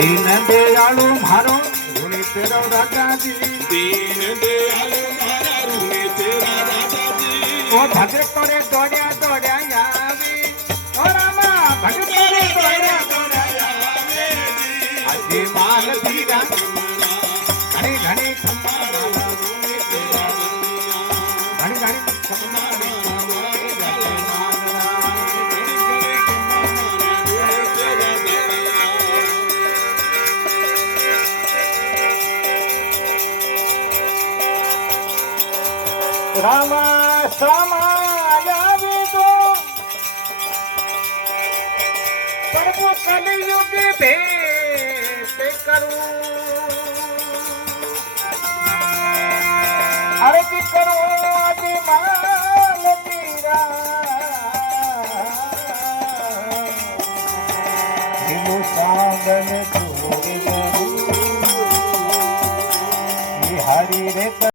દીન દયાળુ મારો ઋણી તેરો રાજાજી દીન દયાળુ મારા ઋણી તેરા રાજાજી ઓ ભગતો રે દોડ્યા દોડ્યા આવી ઓ રામા ભગતો રે દોડ્યા દોડ્યા આવે આજે માલ ધીરા ઘણી ઘણી ખમારા ઋણી તેરા ઘણી ઘણી ખમારા રામા સમાયાવે તો પ્રભુ કલિયુગ ભેટ કરું અરજી કરું આદિ માલ તીરા સાગન છોડી હરી રે